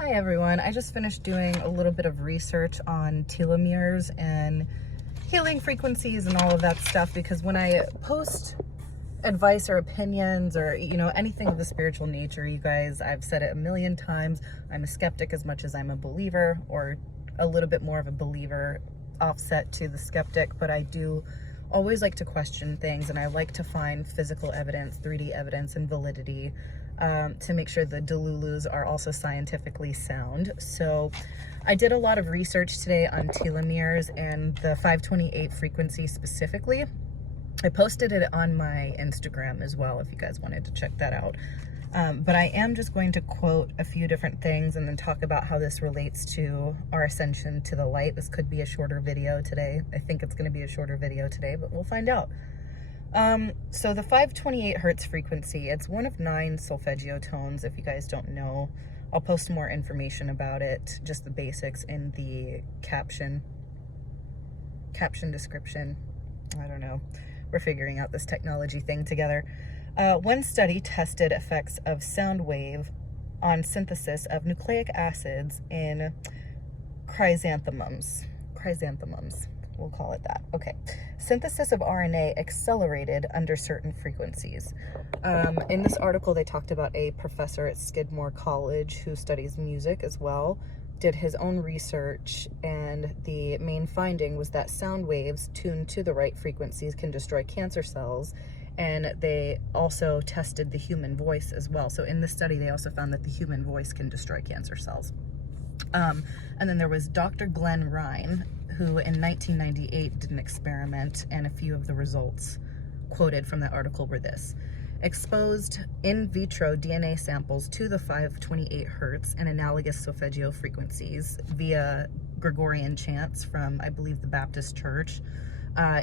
Hi everyone, I just finished doing a little bit of research on telomeres and healing frequencies and all of that stuff, because when I post advice or opinions or anything of the spiritual nature, you guys, I've said it a million times, I'm a skeptic as much as I'm a believer, or a little bit more of a believer offset to the skeptic, but I do always like to question things, and I like to find physical evidence, 3D evidence, and validity to make sure the Delulus are also scientifically sound. So I did a lot of research today on telomeres and the 528 frequency specifically. I posted it on my Instagram as well if you guys wanted to check that out. But I am just going to quote a few different things and then talk about how this relates to our ascension to the light. This could be a shorter video today. I think it's going to be a shorter video today, but we'll find out. So the 528 hertz frequency, it's one of 9 solfeggio tones, if you guys don't know. I'll post more information about it, just the basics, in the caption description. I don't know. We're figuring out this technology thing together. One study tested effects of sound wave on synthesis of nucleic acids in chrysanthemums. We'll call it that. Okay. Synthesis of RNA accelerated under certain frequencies. In this article, they talked about a professor at Skidmore College who studies music as well, did his own research, and the main finding was that sound waves tuned to the right frequencies can destroy cancer cells, and they also tested the human voice as well. So in this study, they also found that the human voice can destroy cancer cells. And then there was Dr. Glenn Ryan, who in 1998 did an experiment, and a few of the results quoted from that article were this: exposed in vitro DNA samples to the 528 hertz and analogous solfeggio frequencies via Gregorian chants from, I believe, the Baptist Church,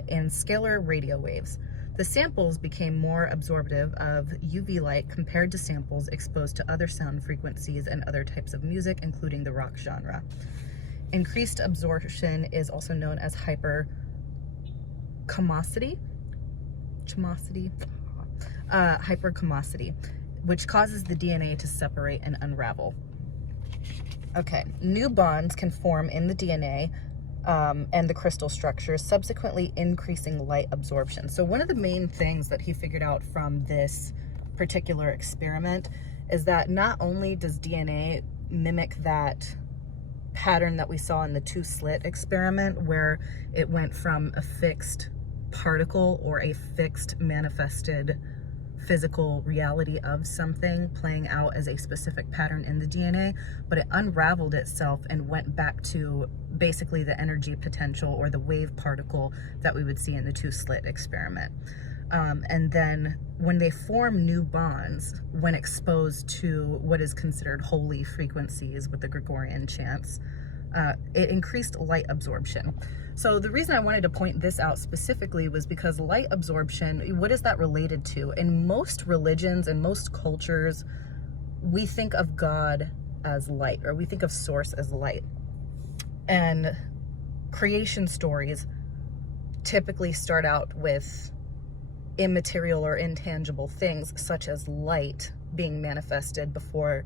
in scalar radio waves. The samples became more absorptive of UV light compared to samples exposed to other sound frequencies and other types of music, including the rock genre. Increased absorption is also known as hyperchomosity, which causes the DNA to separate and unravel. Okay, new bonds can form in the DNA and the crystal structures, subsequently increasing light absorption. So one of the main things that he figured out from this particular experiment is that not only does DNA mimic that pattern that we saw in the 2-slit experiment, where it went from a fixed particle or a fixed manifested physical reality of something playing out as a specific pattern in the DNA, but it unraveled itself and went back to basically the energy potential or the wave particle that we would see in the 2-slit experiment. And then when they form new bonds, when exposed to what is considered holy frequencies with the Gregorian chants, it increased light absorption. So the reason I wanted to point this out specifically was because light absorption, what is that related to? In most religions and most cultures, we think of God as light, or we think of source as light. And creation stories typically start out with immaterial or intangible things, such as light being manifested before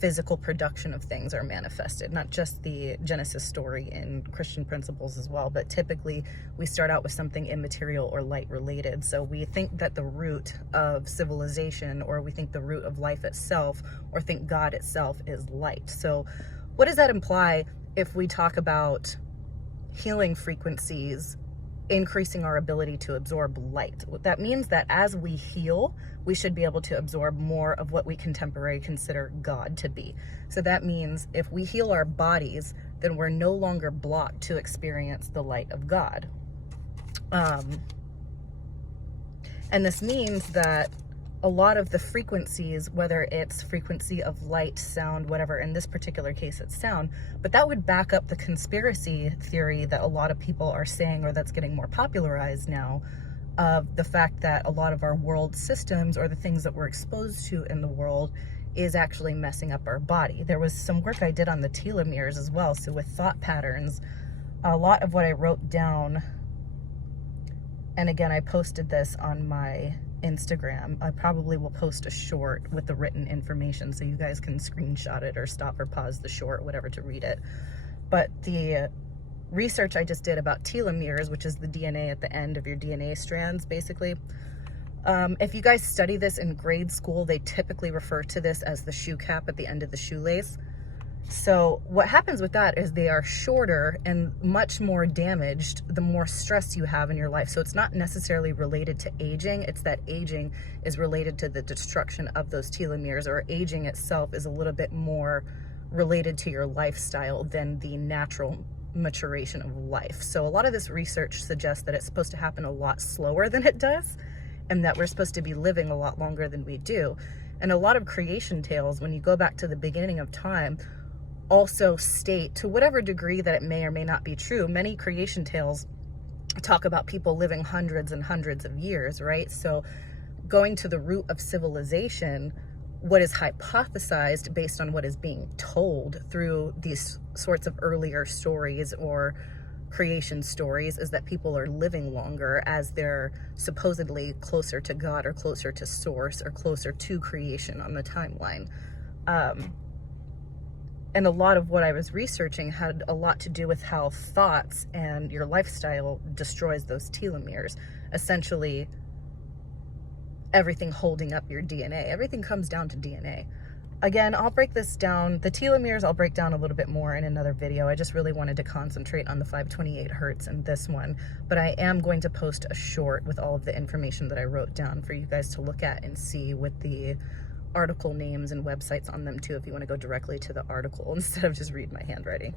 physical production of things are manifested. Not just the Genesis story in Christian principles as well, but typically we start out with something immaterial or light related. So we think that the root of civilization, or we think the root of life itself, or think God itself is light. So what does that imply if we talk about healing frequencies increasing our ability to absorb light? That means that as we heal, we should be able to absorb more of what we contemporarily consider God to be. So that means if we heal our bodies, then we're no longer blocked to experience the light of God. And this means that a lot of the frequencies, whether it's frequency of light, sound, whatever, in this particular case it's sound, but that would back up the conspiracy theory that a lot of people are saying, or that's getting more popularized now, of the fact that a lot of our world systems, or the things that we're exposed to in the world, is actually messing up our body. There was some work I did on the telomeres as well. So with thought patterns, a lot of what I wrote down, and again, I posted this on my Instagram. I probably will post a short with the written information so you guys can screenshot it or stop or pause the short, whatever, to read it. But the research I just did about telomeres, which is the DNA at the end of your DNA strands, basically. If you guys study this in grade school, they typically refer to this as the shoe cap at the end of the shoelace. So what happens with that is they are shorter and much more damaged the more stress you have in your life. So it's not necessarily related to aging. It's that aging is related to the destruction of those telomeres, or aging itself is a little bit more related to your lifestyle than the natural maturation of life. So a lot of this research suggests that it's supposed to happen a lot slower than it does, and that we're supposed to be living a lot longer than we do. And a lot of creation tales, when you go back to the beginning of time, also state, to whatever degree that it may or may not be true, many creation tales talk about people living hundreds and hundreds of years, right? So going to the root of civilization, what is hypothesized based on what is being told through these sorts of earlier stories or creation stories, is that people are living longer as they're supposedly closer to God or closer to source or closer to creation on the timeline. And a lot of what I was researching had a lot to do with how thoughts and your lifestyle destroys those telomeres. Essentially, everything holding up your DNA. Everything comes down to DNA. Again, I'll break this down. The telomeres I'll break down a little bit more in another video. I just really wanted to concentrate on the 528 hertz in this one. But I am going to post a short with all of the information that I wrote down for you guys to look at and see, with the article names and websites on them too, if you want to go directly to the article instead of just read my handwriting.